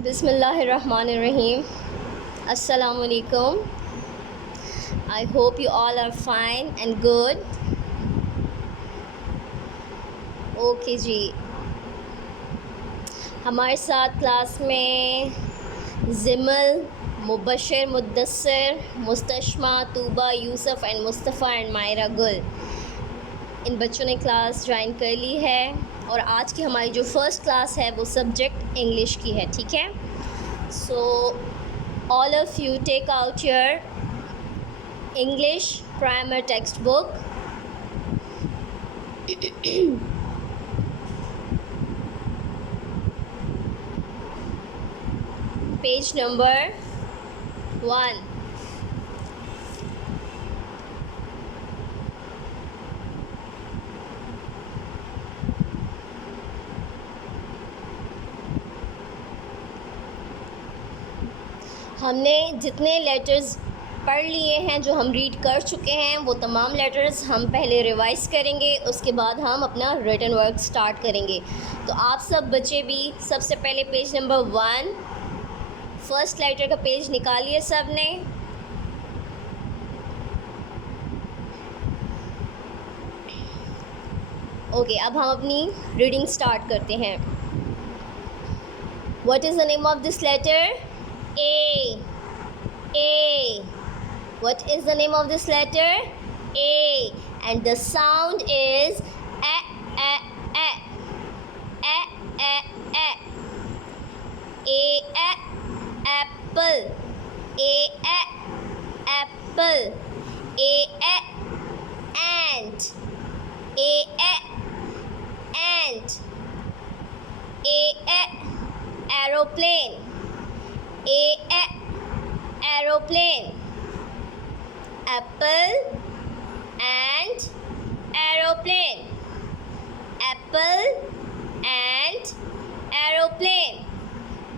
Bismillahirrahmanirrahim. Assalamu alaikum. I hope you all are fine and good. Okay जी, हमारे साथ class में Zimal, Mubashir, Muddassir, Mustashma, Tooba, Yusuf and Mustafa and Maira Gul, इन बच्चों ने क्लास ज्वाइन कर ली है। और आज की हमारी जो फ़र्स्ट क्लास है वो सब्जेक्ट इंग्लिश की है, ठीक है। So all of you take out your English primer textbook page number 1। हमने जितने लेटर्स पढ़ लिए हैं, जो हम रीड कर चुके हैं, वो तमाम लेटर्स हम पहले रिवाइज़ करेंगे, उसके बाद हम अपना रिटन वर्क स्टार्ट करेंगे। तो आप सब बच्चे भी सबसे पहले पेज नंबर 1 फर्स्ट लेटर का पेज निकालिए सब ने। ओके, अब हम अपनी रीडिंग स्टार्ट करते हैं। What is the name of this letter? A. A. What is the name of this letter? A. And the sound is a, a, a. A, a, a. A, a, apple. A, a, apple. A, a, ant. A, a, ant. A, a, aeroplane. A, aeroplane. Apple and aeroplane. Apple and aeroplane.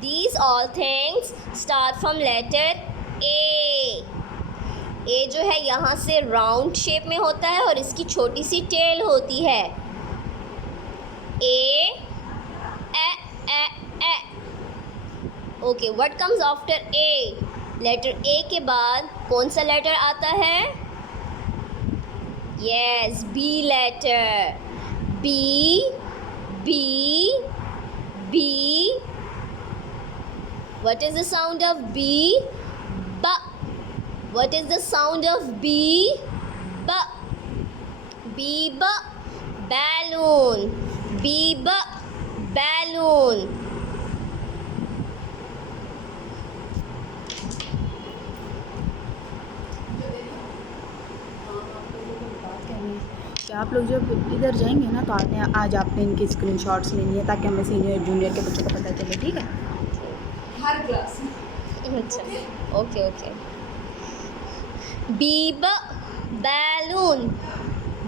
These all things start from letter A. A जो है यहाँ से round shape में होता है और इसकी छोटी सी टेल होती है। A, a. Okay, what comes after A? Letter A के बाद कौन सा लेटर आता है? Yes, B letter. B, B, B. What is the sound of B? ब। What is the sound of B? ब। बी ब, बैलून। बी ब, बैलून। कि आप लोग जब इधर जाएंगे ना तो आज आपने इनकी स्क्रीनशॉट्स लेनी है ताकि हमें सीनियर जूनियर के बच्चों को पता चले, ठीक है? हर क्लास में। अच्छा, ओके ओके। बी ब, बैलून।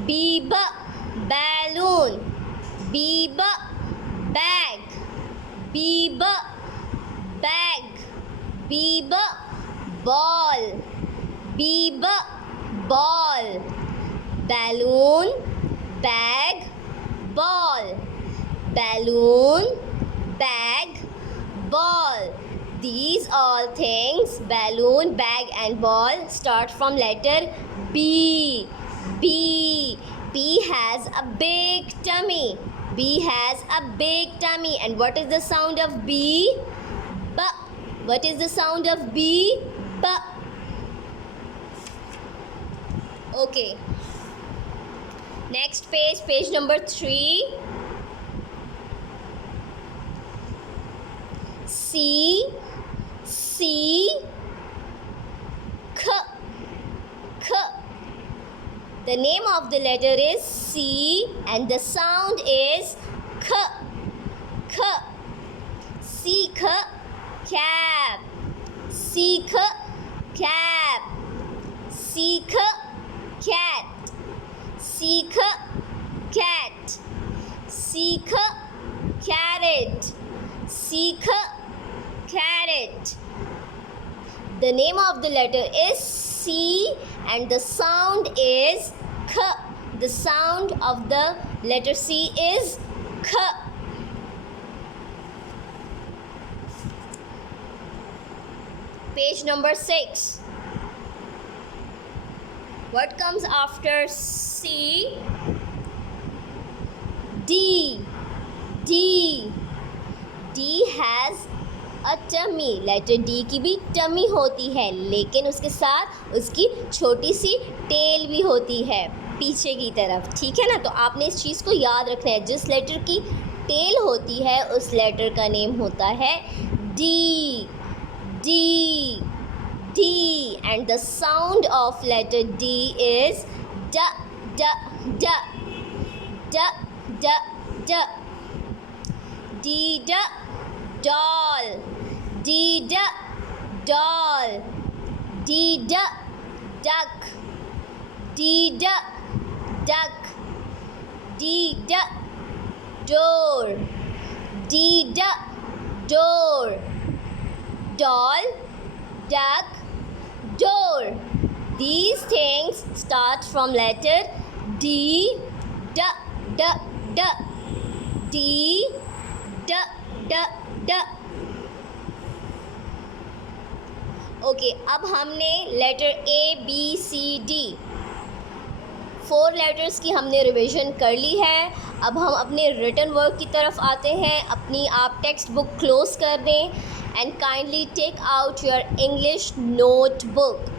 बी ब, बैलून। बी ब, बैग। बी ब, बैग। बी ब, बॉल। बी ब, ball. Balloon, bag, ball. Balloon, bag, ball. These all things, balloon, bag and ball, start from letter B. B. B has a big tummy. B has a big tummy. And what is the sound of B? B. What is the sound of B? B. Okay. Next page, page number 3. C, C, K, K. The name of the letter is C and the sound is K, K. Seek, cap. Seek, cap. Seek, cat. Seek, cat. Seek, carrot. Seek, carrot. The name of the letter is C and the sound is K. The sound of the letter C is K. Page number 6. What comes after C? D. D. D has a tummy. Letter D की भी tummy होती है, लेकिन उसके साथ उसकी छोटी सी tell भी होती है पीछे की तरफ, ठीक है ना। तो आपने इस चीज़ को याद रखना है, जिस लेटर की टेल होती है उस लेटर का नेम होता है D. D. D. And the sound of letter D is D. D. D. D. D. D. D. D. Doll. D. D. Doll. D. D. Duck. D. D. Duck. D. D. Door. D. D. Door. Doll, duck, door. These things start from letter D. D. D. D. D. D. D. D. Okay, अब हमने letter A, B, C, D 4 letters की हमने revision कर ली है। अब हम अपने written work की तरफ आते हैं। अपनी आप टेक्स्ट बुक क्लोज कर दें and kindly take out your English notebook.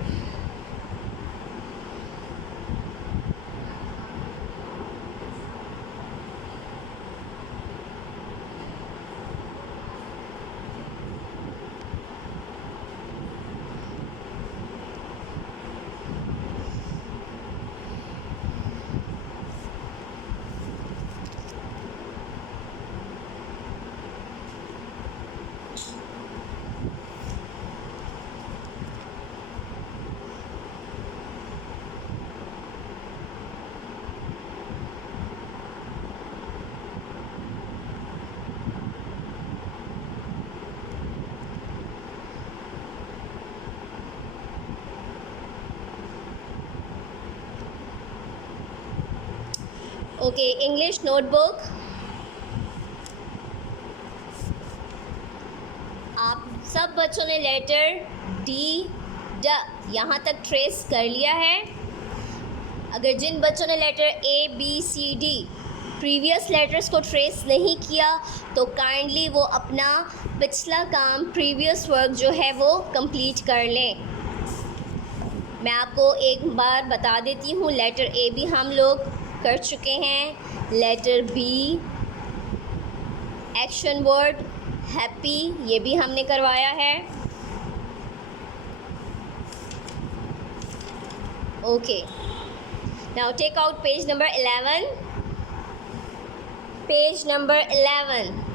Okay, English notebook आप सब बच्चों ने लेटर डी ड यहाँ तक ट्रेस कर लिया है। अगर जिन बच्चों ने letter A B C D previous letters को ट्रेस नहीं किया तो काइंडली वो अपना पिछला काम प्रीवियस वर्क जो है वो कंप्लीट कर लें। मैं आपको एक बार बता देती हूँ, लेटर ए भी हम लोग कर चुके हैं। Letter B action word happy, ये भी हमने करवाया है। Okay, now take out page number 11। Page number 11।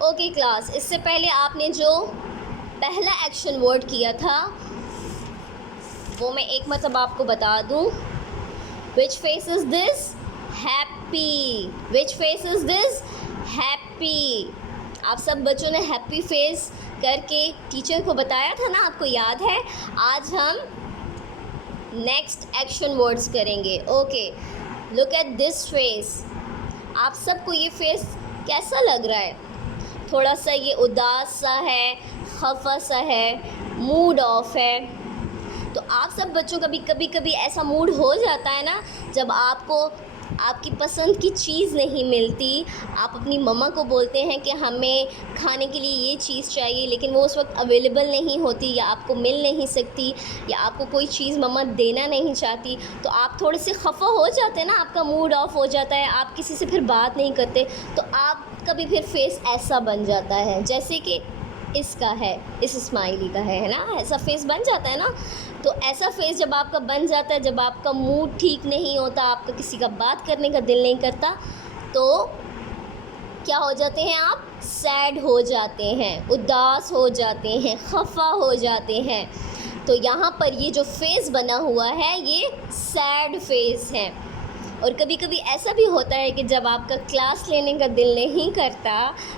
Okay class, इससे पहले आपने जो पहला एक्शन वर्ड किया था वो मैं एक मतलब आपको बता दूं। Which face is this? Happy. Which face is this? Happy. आप सब बच्चों ने हैप्पी फेस करके टीचर को बताया था ना, आपको याद है। आज हम नेक्स्ट एक्शन वर्ड्स करेंगे। Okay, look at this face. आप सबको ये फेस कैसा लग रहा है? थोड़ा सा ये उदास सा है, खफा सा है, मूड ऑफ है। तो आप सब बच्चों का भी कभी कभी ऐसा मूड हो जाता है ना, जब आपको आपकी पसंद की चीज़ नहीं मिलती। आप अपनी मम्मा को बोलते हैं कि हमें खाने के लिए ये चीज़ चाहिए, लेकिन वो उस वक्त अवेलेबल नहीं होती या आपको मिल नहीं सकती, या आपको कोई चीज़ मम्मा देना नहीं चाहती, तो आप थोड़े से खफा हो जाते हैं ना, आपका मूड ऑफ हो जाता है, आप किसी से फिर बात नहीं करते। तो आपका भी फिर फेस ऐसा बन जाता है जैसे कि इसका है, इस स्माइली का है ना, ऐसा फेस बन जाता है ना। तो ऐसा फेस जब आपका बन जाता है, जब आपका मूड ठीक नहीं होता, आपका किसी का बात करने का दिल नहीं करता, तो क्या हो जाते हैं आप? सैड हो जाते हैं, उदास हो जाते हैं, खफा हो जाते हैं। तो यहाँ पर ये जो फेस बना हुआ है ये सैड फेस है। और कभी कभी ऐसा भी होता है कि जब आपका क्लास लेने का दिल नहीं करता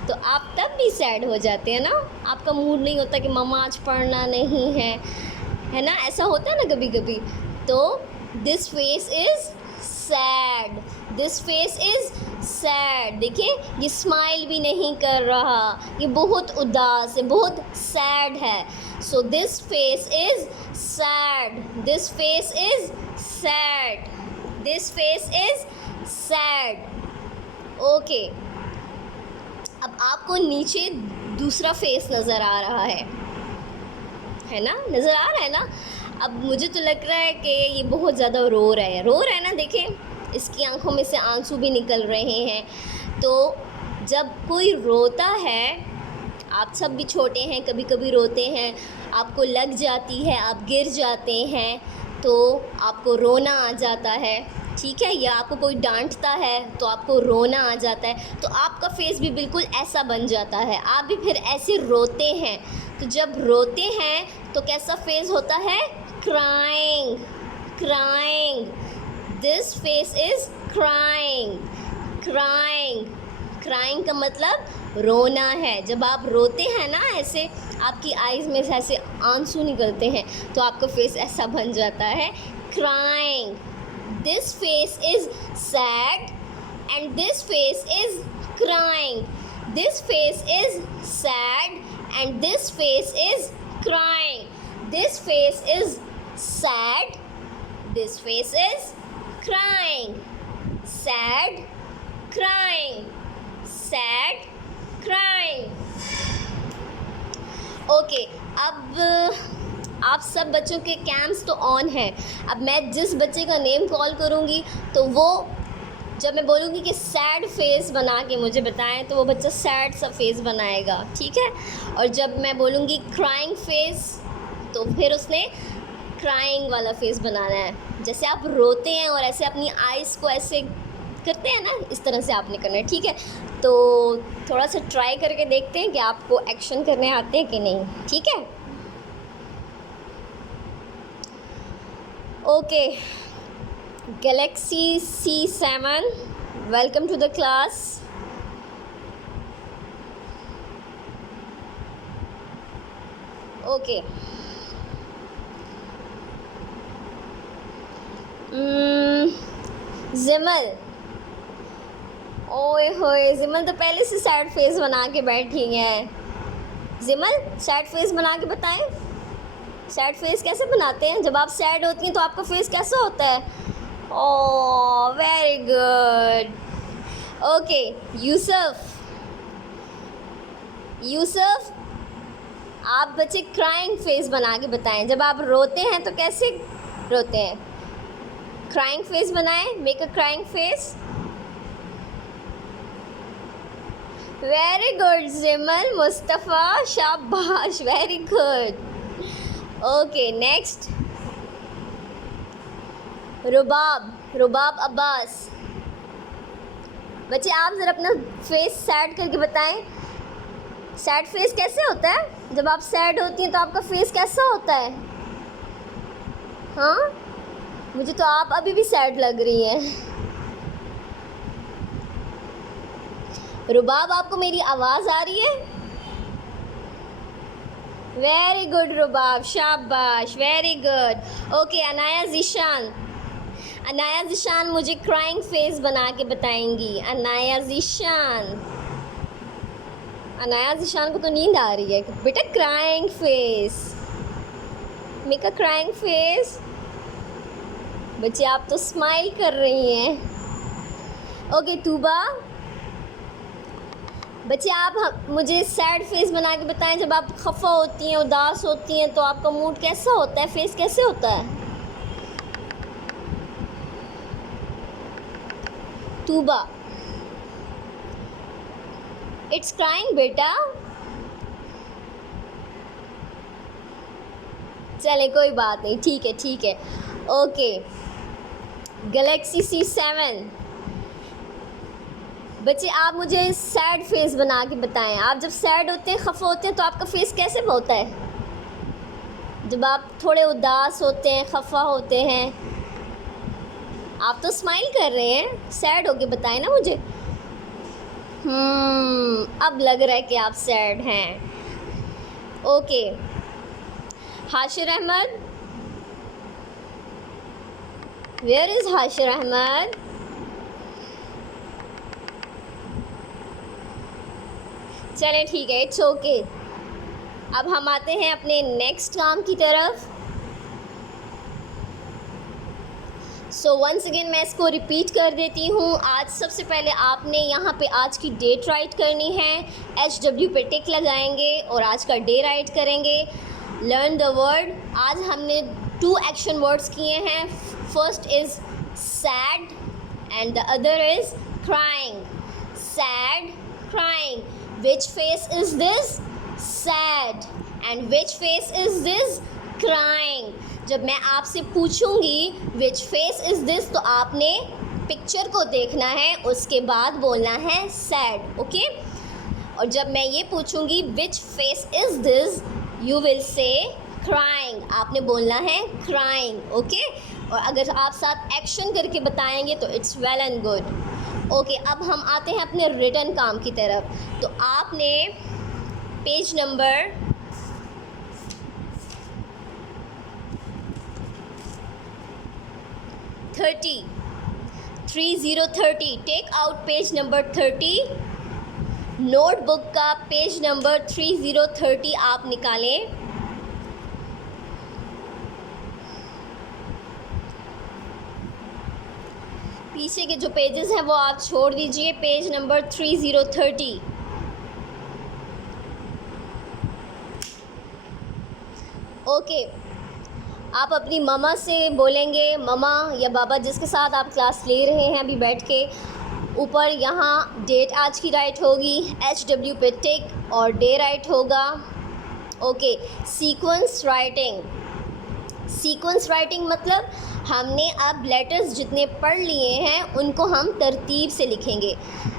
तो आप तब भी सैड हो जाते हैं ना, आपका मूड नहीं होता कि मम्मा आज पढ़ना नहीं है ना, ऐसा होता है ना कभी कभी। तो this face is sad, this face is sad. देखिए ये स्माइल भी नहीं कर रहा, ये बहुत उदास है, बहुत सैड है। So this face is sad, this face is sad, this face is sad. Okay, अब आपको नीचे दूसरा फेस नज़र आ रहा है ना, नज़र आ रहा है ना। अब मुझे तो लग रहा है कि ये बहुत ज़्यादा रो रहा है ना। देखिए इसकी आंखों में से आंसू भी निकल रहे हैं। तो जब कोई रोता है, आप सब भी छोटे हैं, कभी कभी रोते हैं, आपको लग जाती है, आप गिर जाते हैं तो आपको रोना आ जाता है, ठीक है, या आपको कोई डांटता है तो आपको रोना आ जाता है। तो आपका फेस भी बिल्कुल ऐसा बन जाता है, आप भी फिर ऐसे रोते हैं। तो जब रोते हैं तो कैसा फेस होता है? Crying, crying, this face is crying, crying. Crying का मतलब रोना है। जब आप रोते हैं ना, ऐसे आपकी आइज़ में से ऐसे आंसू निकलते हैं तो आपका फेस ऐसा बन जाता है, crying. This face is sad and this face is crying, this face is sad and this face is crying, this face is sad, this face is crying, sad, crying, sad, crying. Okay, अब आप सब बच्चों के camps तो on है। अब मैं जिस बच्चे का नेम कॉल करूँगी तो वो, जब मैं बोलूँगी कि सैड फेस बना के मुझे बताएं तो वो बच्चा सैड सा फेस बनाएगा, ठीक है। और जब मैं बोलूँगी क्राइंग फेस तो फिर उसने क्राइंग वाला फेस बनाना है। जैसे आप रोते हैं और ऐसे अपनी आइज़ को ऐसे करते हैं ना, इस तरह से आपने करना है, ठीक है। तो थोड़ा सा ट्राई करके देखते हैं कि आपको एक्शन करने आते हैं कि नहीं, ठीक है। Okay, Galaxy C7, welcome to the class. Okay, Zimal, ओए होए, जिमल तो पहले से सैड फेस बना के बैठी हैं। जिमल सैड फेस बना के बताएं, सैड फेस कैसे बनाते हैं? जब आप सैड होती हैं तो आपका फेस कैसा होता है? Oh very good. Okay, Yusuf, Yusuf आप बच्चे क्राइंग फेस बना के बताएं। जब आप रोते हैं तो कैसे रोते हैं? क्राइंग फेस बनाएं, make a crying face. Very good Zimal, Mustafa, शाबाश, very good. Okay, next Rubab, Rubab Abbas. बच्चे आप ज़रा अपना फेस सैड करके बताएं, सैड फेस कैसे होता है? जब आप सैड होती हैं तो आपका फेस कैसा होता है? हाँ, मुझे तो आप अभी भी सैड लग रही हैं। रुबाब, आपको मेरी आवाज़ आ रही है? वेरी गुड रुबाब, शाबाश, very good. Okay, Anaya Zeeshan, Anaya Zeeshan मुझे क्राइंग फेस बना के बताएंगी। अनाया ज़ीशान, अनाया ज़ीशान को तो नींद आ रही है। बेटा crying face, make a crying face. बच्चे आप तो स्माइल कर रही हैं। ओके तूबा, बच्चे आप मुझे सैड फेस बना के बताएं। जब आप खफा होती हैं, उदास होती हैं तो आपका मूड कैसा होता है, फेस कैसे होता है? तूबा, इट्स क्राइंग बेटा। चले कोई बात नहीं, ठीक है ठीक है। ओके, गैलेक्सी C7, बच्चे आप मुझे सैड फेस बना के बताएं। आप जब सैड होते हैं, खफा होते हैं तो आपका फेस कैसे होता है? जब आप थोड़े उदास होते हैं, खफा होते हैं आप तो स्माइल कर रहे हैं, सैड होके बताएं ना मुझे। अब लग रहा है कि आप सैड हैं। Okay, Hashir Ahmed, where is Hashir Ahmed? चलें ठीक है, इट्स ओके। अब हम आते हैं अपने नेक्स्ट काम की तरफ। सो वंस अगेन मैं इसको रिपीट कर देती हूँ। आज सबसे पहले आपने यहाँ पे आज की डेट राइट करनी है, HW पे टिक लगाएंगे और आज का डे राइट करेंगे। Learn the word. आज हमने 2 एक्शन वर्ड्स किए हैं। First is sad and the other is crying. Sad, crying. Which face is this? Sad. And which face is this? Crying. जब मैं आपसे पूछूंगी विच फेस इज़ दिस, तो आपने पिक्चर को देखना है, उसके बाद बोलना है सैड। ओके। और जब मैं ये पूछूंगी which face is this, you will say crying. आपने बोलना है क्राइंग। ओके। और अगर आप साथ एक्शन करके बताएंगे तो it's well and good. Okay, अब हम आते हैं अपने रिटन काम की तरफ। तो आपने page number 30 take out page number 30। Notebook का पेज नंबर 30 आप निकालें। पीछे के जो पेजेस हैं वो आप छोड़ दीजिए। Page number 30। ओके, आप अपनी ममा से बोलेंगे, ममा या बाबा जिसके साथ आप क्लास ले रहे हैं अभी बैठ के, ऊपर यहाँ डेट आज की राइट होगी, HW पे टिक और डे राइट होगा। Okay, sequence writing. Sequence writing मतलब हमने अब लेटर्स जितने पढ़ लिए हैं उनको हम तरतीब से लिखेंगे।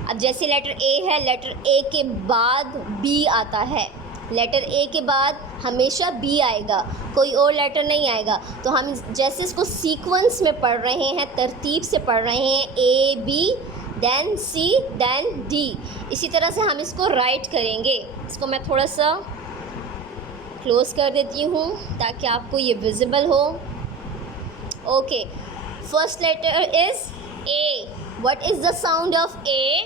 अब जैसे लेटर A है, लेटर A के बाद B आता है, लेटर A के बाद हमेशा B आएगा, कोई और लेटर नहीं आएगा। तो हम जैसे इसको सीक्वेंस में पढ़ रहे हैं, तरतीब से पढ़ रहे हैं, A B then C then D, इसी तरह से हम इसको राइट करेंगे। इसको मैं थोड़ा सा क्लोज़ कर देती हूँ ताकि आपको ये विजिबल हो। Okay, first letter is A। What is the sound of A? A.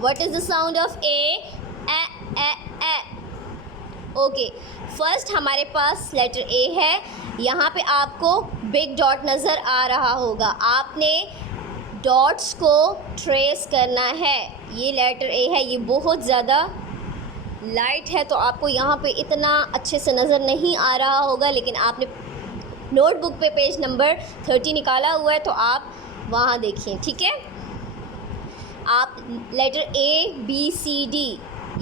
What is the sound of A? A. Okay, first हमारे पास लेटर A है। यहाँ पे आपको बिग डॉट नज़र आ रहा होगा, आपने डॉट्स को ट्रेस करना है। ये लेटर A है, ये बहुत ज़्यादा लाइट है तो आपको यहाँ पे इतना अच्छे से नज़र नहीं आ रहा होगा, लेकिन आपने नोटबुक पे पेज नंबर 30 निकाला हुआ है तो आप वहाँ देखिए, ठीक है। आप letter A B C D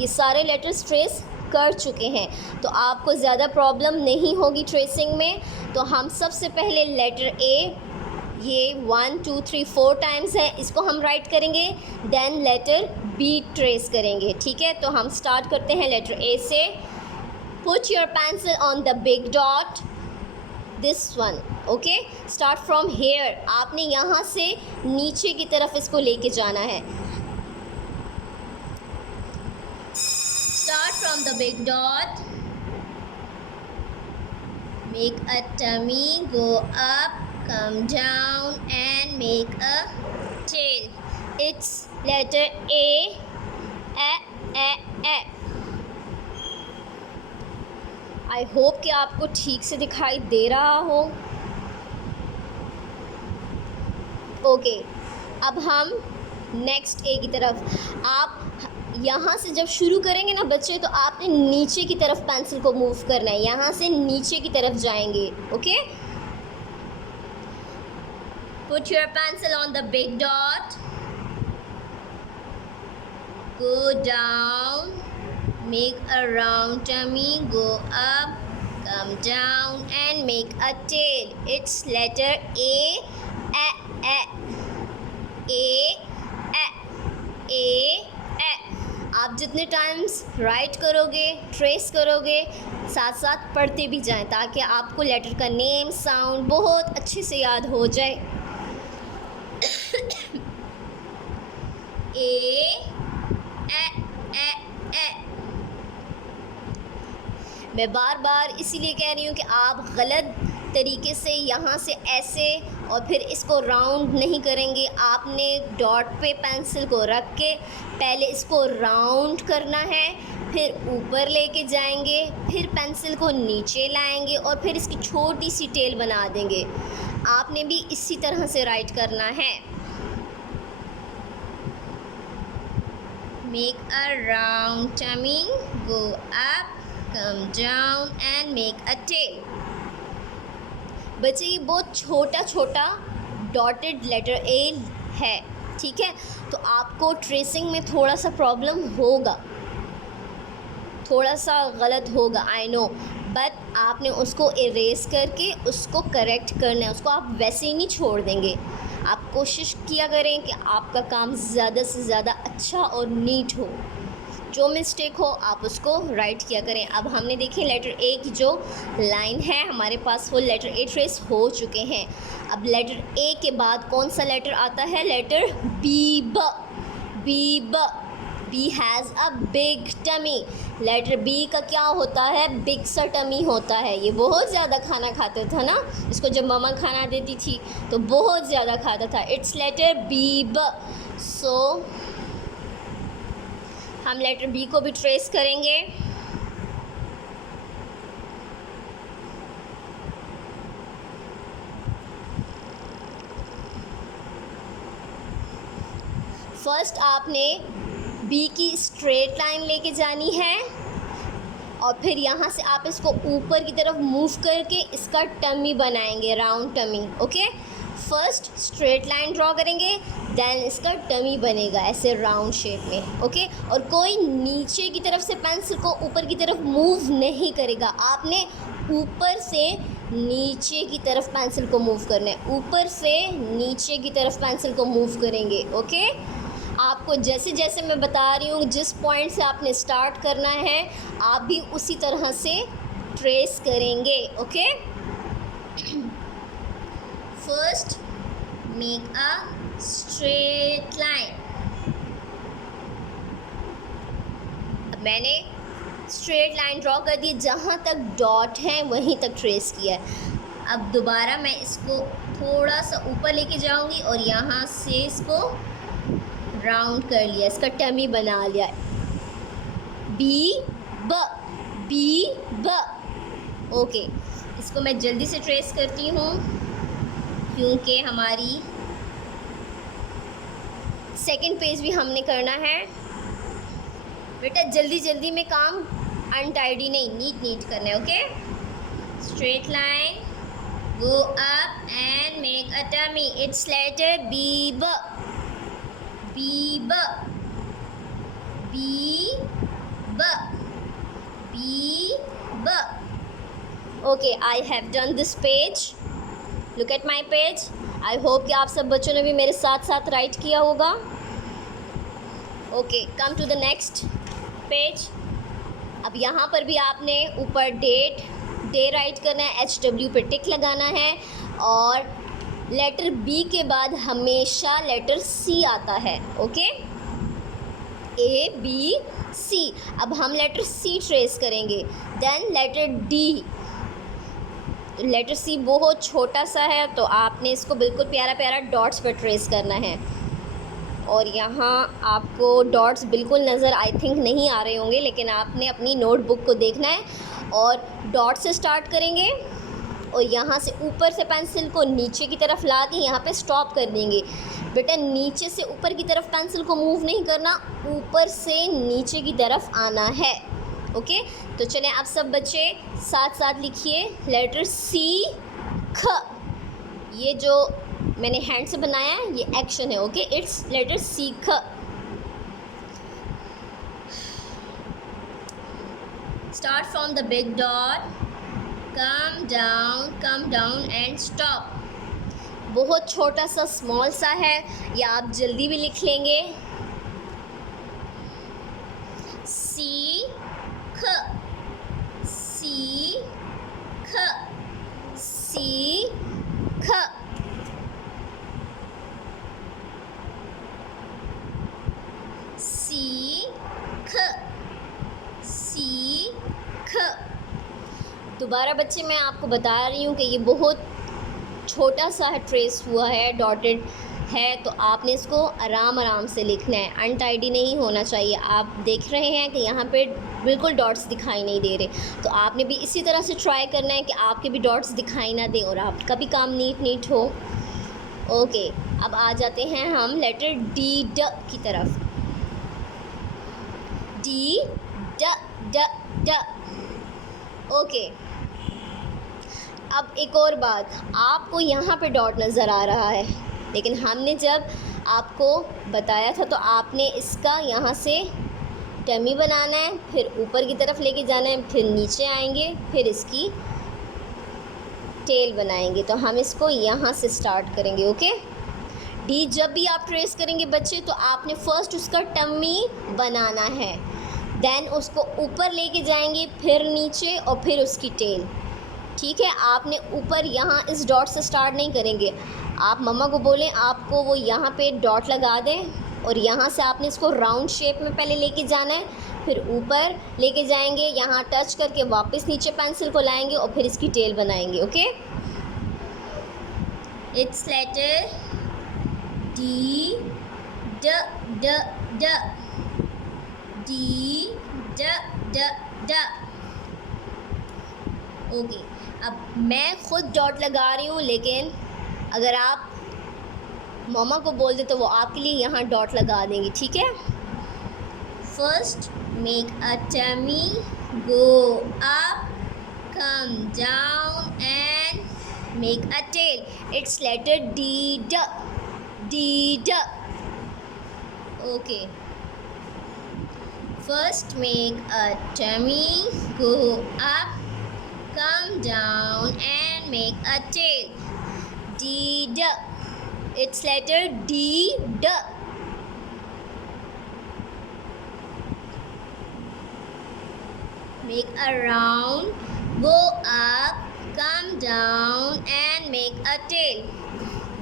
ये सारे लेटर्स ट्रेस कर चुके हैं तो आपको ज़्यादा प्रॉब्लम नहीं होगी ट्रेसिंग में। तो हम सबसे पहले लेटर A, ये 1 2 3 4 टाइम्स है, इसको हम राइट करेंगे, देन लेटर B ट्रेस करेंगे, ठीक है। तो हम स्टार्ट करते हैं लेटर A से। Put your pencil on the big dot, this one. Okay, start from here. आपने यहाँ से नीचे की तरफ इसको लेके जाना है। Start from the big dot, make a tummy, go up, come down and make a tail. It's letter A. I hope कि आपको ठीक से दिखाई दे रहा हो। ओके, अब हम नेक्स्ट A की तरफ। आप यहाँ से जब शुरू करेंगे ना बच्चे, तो आपने नीचे की तरफ पेंसिल को मूव करना है, यहाँ से नीचे की तरफ जाएंगे। Okay, put your pencil on the big dot, go down, make a round tummy, go up, come down and make a tail. It's letter A. A. आप जितने टाइम्स राइट करोगे, ट्रेस करोगे, साथ साथ पढ़ते भी जाएं ताकि आपको लेटर का नेम, साउंड बहुत अच्छे से याद हो जाए। ए मैं बार बार इसीलिए कह रही हूँ कि आप गलत तरीके से यहाँ से ऐसे और फिर इसको राउंड नहीं करेंगे। आपने डॉट पे पेंसिल को रख के पहले इसको राउंड करना है, फिर ऊपर लेके जाएंगे, फिर पेंसिल को नीचे लाएंगे और फिर इसकी छोटी सी टेल बना देंगे। आपने भी इसी तरह से राइट करना है। Make a round tummy, go up, come down and make a tail। बच्चे ये बहुत छोटा छोटा डॉटेड लेटर ए है, ठीक है। तो आपको ट्रेसिंग में थोड़ा सा प्रॉब्लम होगा, थोड़ा सा गलत होगा, आई नो, बट आपने उसको इरेज करके उसको करेक्ट करना है। उसको आप वैसे ही नहीं छोड़ देंगे। आप कोशिश किया करें कि आपका काम ज़्यादा से ज़्यादा अच्छा और नीट हो। जो मिस्टेक हो आप उसको राइट किया करें। अब हमने देखे लेटर ए की जो लाइन है, हमारे पास वो लेटर ए ट्रेस हो चुके हैं। अब लेटर ए के बाद कौन सा लेटर आता है? Letter B. B has a big tummy. Letter B का क्या होता है? बिग सा टमी होता है। ये बहुत ज़्यादा खाना खाता था ना, इसको जब मम्मा खाना देती थी तो बहुत ज़्यादा खाता था। It's letter B. सो हम लेटर बी को भी ट्रेस करेंगे। फर्स्ट आपने बी की स्ट्रेट लाइन लेके जानी है और फिर यहाँ से आप इसको ऊपर की तरफ मूव करके इसका टमी बनाएंगे, round tummy. Okay, first straight line draw करेंगे, देन इसका टमी बनेगा ऐसे राउंड शेप में। ओके, और कोई नीचे की तरफ से पेंसिल को ऊपर की तरफ मूव नहीं करेगा। आपने ऊपर से नीचे की तरफ पेंसिल को मूव करना है, ऊपर से नीचे की तरफ पेंसिल को मूव करेंगे। ओके, आपको जैसे जैसे मैं बता रही हूँ, जिस पॉइंट से आपने स्टार्ट करना है आप भी उसी तरह से ट्रेस करेंगे। Okay, first make a straight line. अब मैंने स्ट्रेट लाइन ड्रॉ कर दी, जहाँ तक डॉट है वहीं तक ट्रेस किया है। अब दोबारा मैं इसको थोड़ा सा ऊपर लेके जाऊंगी और यहाँ से इसको राउंड कर लिया, इसका टमी बना लिया। बी ब। ओके, इसको मैं जल्दी से ट्रेस करती हूँ क्योंकि हमारी सेकंड पेज भी हमने करना है। बेटा जल्दी जल्दी में काम अनटाइडी नहीं, नीट करना है। Okay, straight line, go up and make a tummy. It's letter B. Okay, I have done this page. Look at my page. I hope कि आप सब बच्चों ने भी मेरे साथ साथ राइट किया होगा। Okay, come to the next page. अब यहाँ पर भी आपने ऊपर डे राइट करना है, HW पे टिक लगाना है और लेटर बी के बाद हमेशा लेटर सी आता है। Okay, A B C. अब हम लेटर सी ट्रेस करेंगे, then letter D. Letter C बहुत छोटा सा है तो आपने इसको बिल्कुल प्यारा प्यारा डॉट्स पर ट्रेस करना है। और यहाँ आपको डॉट्स बिल्कुल नज़र आई थिंक नहीं आ रहे होंगे, लेकिन आपने अपनी नोटबुक को देखना है और डॉट से स्टार्ट करेंगे और यहाँ से ऊपर से पेंसिल को नीचे की तरफ ला के यहाँ पे स्टॉप कर देंगे। बेटा नीचे से ऊपर की तरफ पेंसिल को मूव नहीं करना, ऊपर से नीचे की तरफ आना है। ओके, तो चलें आप सब बच्चे साथ साथ लिखिए लेटर सी ख। ये जो मैंने हैंड से बनाया है ये एक्शन है। ओके, इट्स लेटर सी ख। Start from the big dot, come down and stop। बहुत छोटा सा स्मॉल सा है, या आप जल्दी भी लिख लेंगे। सीख, सीख, सीख, सीख। दोबारा बच्चे मैं आपको बता रही हूँ कि ये बहुत छोटा सा है, ट्रेस हुआ है, डॉटेड है, तो आपने इसको आराम आराम से लिखना है, अनटाइडी नहीं होना चाहिए। आप देख रहे हैं कि यहाँ पे बिल्कुल डॉट्स दिखाई नहीं दे रहे, तो आपने भी इसी तरह से ट्राई करना है कि आपके भी डॉट्स दिखाई ना दें और आपका भी काम नीट हो। ओके, अब आ जाते हैं हम लेटर डी, ड की तरफ। डी, ड, ड, ड। ओके, अब एक और बात, आपको यहाँ पे डॉट नज़र आ रहा है, लेकिन हमने जब आपको बताया था तो आपने इसका यहाँ से टमी बनाना है, फिर ऊपर की तरफ लेके जाना है, फिर नीचे आएंगे, फिर इसकी टेल बनाएंगे। तो हम इसको यहाँ से स्टार्ट करेंगे। ओके, डी जब भी आप ट्रेस करेंगे बच्चे, तो आपने फ़र्स्ट उसका टमी बनाना है, देन उसको ऊपर लेके जाएंगे, फिर नीचे और फिर उसकी टेल। ठीक है, आपने ऊपर यहाँ इस डॉट से स्टार्ट नहीं करेंगे। आप मम्मा को बोलें आपको वो यहाँ पे डॉट लगा दें और यहाँ से आपने इसको राउंड शेप में पहले लेके जाना है, फिर ऊपर लेके जाएंगे, यहाँ टच करके वापस नीचे पेंसिल को लाएंगे और फिर इसकी टेल बनाएंगे। ओके, इट्स लेटर डी, ड, ड, ड, डी, ड, ड, ड। ओके, अब मैं ख़ुद डॉट लगा रही हूँ, लेकिन अगर आप मम्मा को बोल दे तो वो आपके लिए यहाँ डॉट लगा देंगी। ठीक है, first make a tummy, go up, come down and make a tail. It's letter D, ड, डी, ड। Okay, first make a tummy, go up, come down and make a tail. D, D. It's letter D, D. Make a round, go up, come down and make a tail.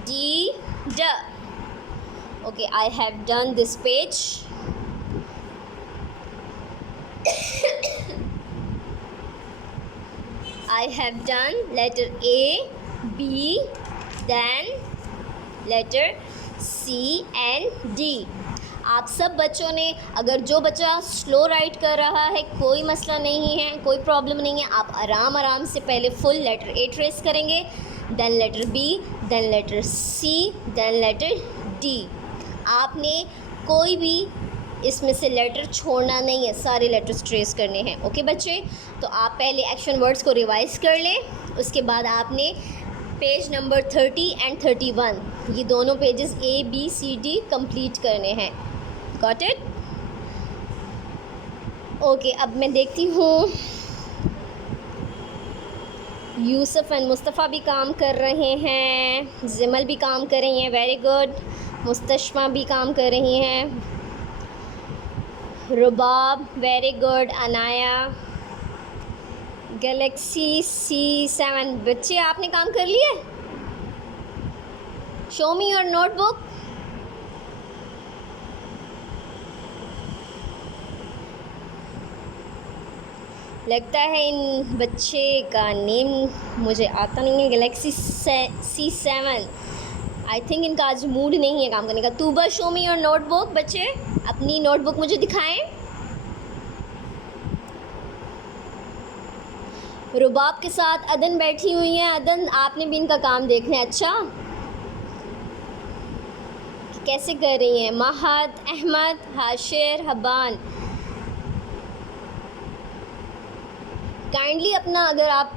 D, D. Okay, I have done this page. I have done letter A, B, then letter C and D. आप सब बच्चों ने, अगर जो बच्चा slow right कर रहा है कोई मसला नहीं है, कोई प्रॉब्लम नहीं है, आप आराम आराम से पहले फुल लेटर A ट्रेस करेंगे, then letter B, then letter C, then letter D। आपने कोई भी इसमें से लेटर छोड़ना नहीं है, सारे लेटर्स ट्रेस करने हैं। ओके बच्चे, तो आप पहले एक्शन वर्ड्स को रिवाइज़ कर लें, उसके बाद आपने पेज नंबर 30 एंड 31 ये दोनों pages A, B, C, D complete करने हैं। Got it? ओके, अब मैं देखती हूँ यूसुफ एंड मुस्तफ़ा भी काम कर रहे हैं, जिमल भी काम कर रही हैं, वेरी गुड। मुस्तशमा भी काम कर रही हैं, Rubab very good, Anaya, Galaxy C7। बच्चे आपने काम कर लिया? Show me your notebook. लगता है इन बच्चे का नेम मुझे आता नहीं है, गैलेक्सी C7। आई थिंक इनका आज मूड नहीं है काम करने का। Tuba show me your notebook. बच्चे अपनी नोटबुक मुझे दिखाएं। रुबाब के साथ अदन बैठी हुई है। अदन आपने भी इनका काम देखना है। अच्छा, कैसे कर रही हैं? महद, अहमद, हाशिर, हबान, काइंडली अपना अगर आप